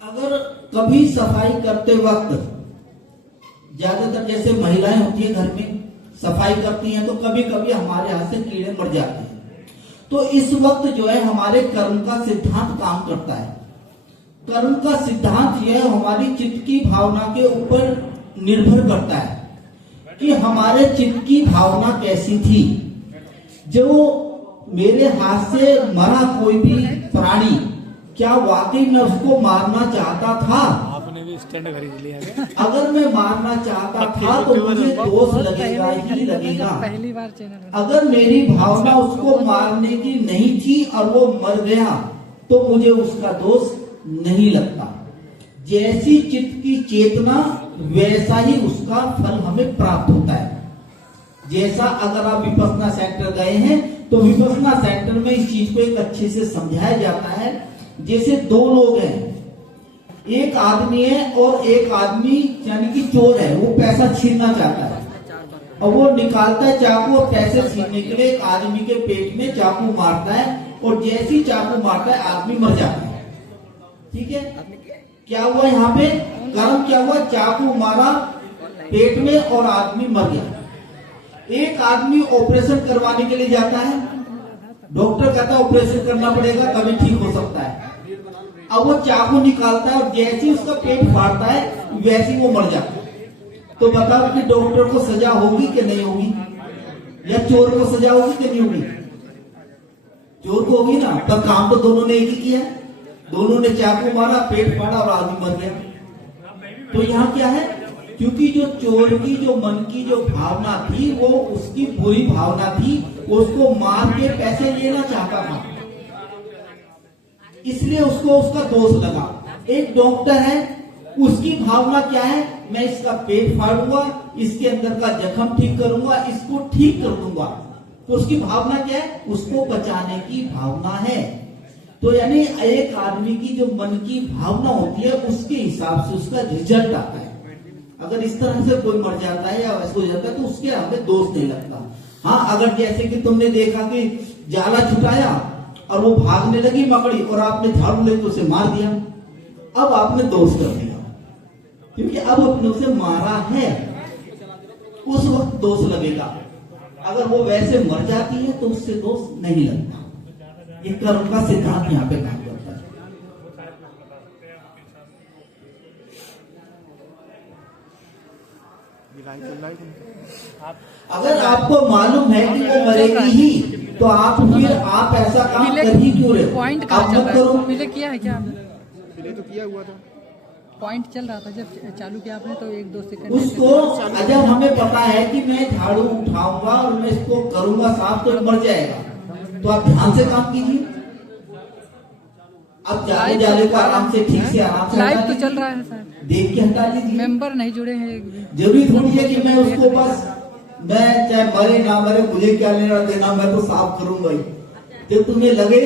अगर कभी सफाई करते वक्त ज्यादातर जैसे महिलाएं होती है घर में सफाई करती हैं तो कभी कभी हमारे हाथ से कीड़े मर जाते हैं। तो इस वक्त जो है हमारे कर्म का सिद्धांत काम करता है। कर्म का सिद्धांत यह हमारी चित्त की भावना के ऊपर निर्भर करता है कि हमारे चित्त की भावना कैसी थी। जो मेरे हाथ से मरा कोई भी प्राणी, क्या वाकई मैं उसको मारना चाहता था? आपने भी स्टैंड खरीद लिया। अगर मैं मारना चाहता था तो मुझे दोष लगेगा ही लगेगा। पहली बार चैनल। अगर मेरी भावना उसको मारने की नहीं थी और वो मर गया तो मुझे उसका दोष नहीं लगता। जैसी चित्त की चेतना वैसा ही उसका फल हमें प्राप्त होता है। जैसा अगर आप विपश्यना सेंटर गए हैं तो विपश्यना सेंटर में इस चीज को एक अच्छे से समझाया जाता है। जैसे दो लोग हैं, एक आदमी है और एक आदमी यानी कि चोर है, वो पैसा छीनना चाहता है और वो निकालता है चाकू और पैसे छीनने के लिए एक आदमी के पेट में चाकू मारता है और जैसे ही चाकू मारता है आदमी मर जाता है। ठीक है, क्या हुआ यहाँ पे? कर्म क्या हुआ? चाकू मारा पेट में और आदमी मर गया। एक आदमी ऑपरेशन करवाने के लिए जाता है, डॉक्टर कहता है ऑपरेशन करना पड़ेगा तभी ठीक हो सकता है। अब वो चाकू निकालता है और जैसे ही उसका पेट फाड़ता है वैसे ही वो मर जाता है। तो बताओ कि डॉक्टर को सजा होगी कि नहीं होगी, या चोर को सजा होगी कि नहीं होगी? चोर को होगी ना। पर काम तो दोनों ने एक ही किया, दोनों ने चाकू मारा, पेट फाड़ा और आदमी मर गया। तो यहाँ क्या है? क्योंकि जो चोर की जो मन की जो भावना थी वो उसकी बुरी भावना थी, उसको मार के पैसे लेना चाहता था, इसलिए उसको उसका दोष लगा। एक डॉक्टर है, उसकी भावना क्या है? मैं इसका पेट फाड़ूंगा, इसके अंदर का जख्म ठीक करूंगा, इसको ठीक कर दूंगा। तो उसकी भावना क्या है? उसको बचाने की भावना है। तो यानी एक आदमी की जो मन की भावना होती है उसके हिसाब से उसका रिजल्ट आता है। अगर इस तरह से कोई मर जाता है या वैसे हो जाता है तो उसके हमें दोष नहीं लगता। हाँ, अगर जैसे कि तुमने देखा कि जाला छुटाया और वो भागने लगी मकड़ी और आपने झाड़ू लेकर उसे मार दिया, अब आपने दोष कर दिया क्योंकि अब आपने उसे मारा है, उस वक्त दोष लगेगा। अगर वो वैसे मर जाती है तो उससे दोष नहीं लगता। ये कर्म का सिद्धांत यहाँ पे काम करता है। अगर आपको मालूम है कि वो मरेगी ही तो आप फिर आप ऐसा काम कर ही क्यों रहे? पॉइंट आप मत करो। मिले किया है क्या? पहले तो किया हुआ था, पॉइंट चल रहा था जब चालू किया आपने तो 1-2 सेकंड उसको जब हमें पता है कि मैं झाड़ू उठाऊंगा और मैं इसको करूंगा साफ तो मर जाएगा, तो आप ध्यान से काम कीजिए। अब जाले जाले को आराम से ठीक से आराम से लाइव तो चल रहा है सर, देख के हटा लीजिए। मेंबर नहीं जुड़े हैं। जरूरी थोड़ी है कि मैं उसको बस मैं चाहे मरे ना मरे मुझे क्या लेना देना, मैं तो साफ करूंगा ही। जब तुम्हें लगे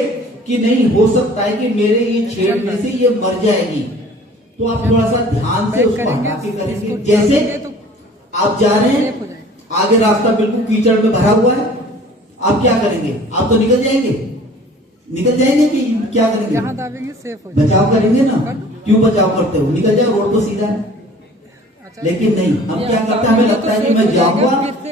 कि नहीं हो सकता है कि मेरे ये छेड़ने से ये मर जाएगी तो आप थोड़ा सा ध्यान से उसको हटा के करेंगे। जैसे आप जा रहे हैं, आगे रास्ता बिल्कुल कीचड़ में भरा हुआ है, आप क्या करेंगे? आप तो निकल जाएंगे कि क्या करेंगे? जहाँ दाबेंगे सेफ हो जाएगा। बचाव करेंगे ना। क्यों बचाव करते हो? निकल जाओ, रोड तो सीधा है। लेकिन नहीं, हम क्या करते हैं? हमें लगता है कि मैं जाऊंगा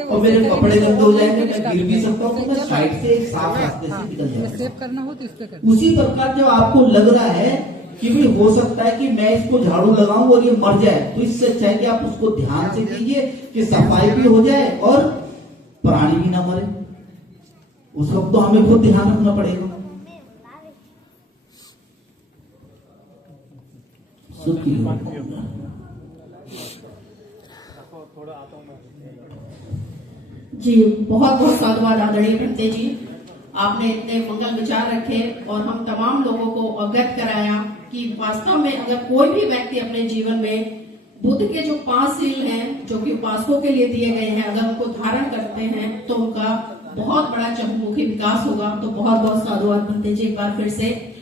और मेरे कपड़े गंदे हो जाएंगे, मैं गिर भी सकता हूँ, तो मैं साइड से साफ रास्ते से निकल जाऊंगा। सेव करना हो तो इस पे कर। उसी प्रकार जब आपको लग रहा है कि भाई हो सकता है कि मैं इसको झाड़ू लगाऊं और ये मर जाए, तो इससे अच्छा है कि आप उसको ध्यान से कीजिए कि सफाई भी हो जाए और प्राणी भी ना मरे। उस वक्त तो हमें खुद ध्यान रखना पड़ेगा। जी, बहुत बहुत साधुवाद आदरणीय भंते जी, आपने इतने मंगल विचार रखे और हम तमाम लोगों को अवगत कराया कि वास्तव में अगर कोई भी व्यक्ति अपने जीवन में बुद्ध के जो 5 सील हैं जो कि उपासकों के लिए दिए गए हैं, अगर उनको धारण करते हैं तो उनका बहुत बड़ा चहुमुखी विकास होगा। तो बहुत बहुत साधुवाद भंते जी एक बार फिर से।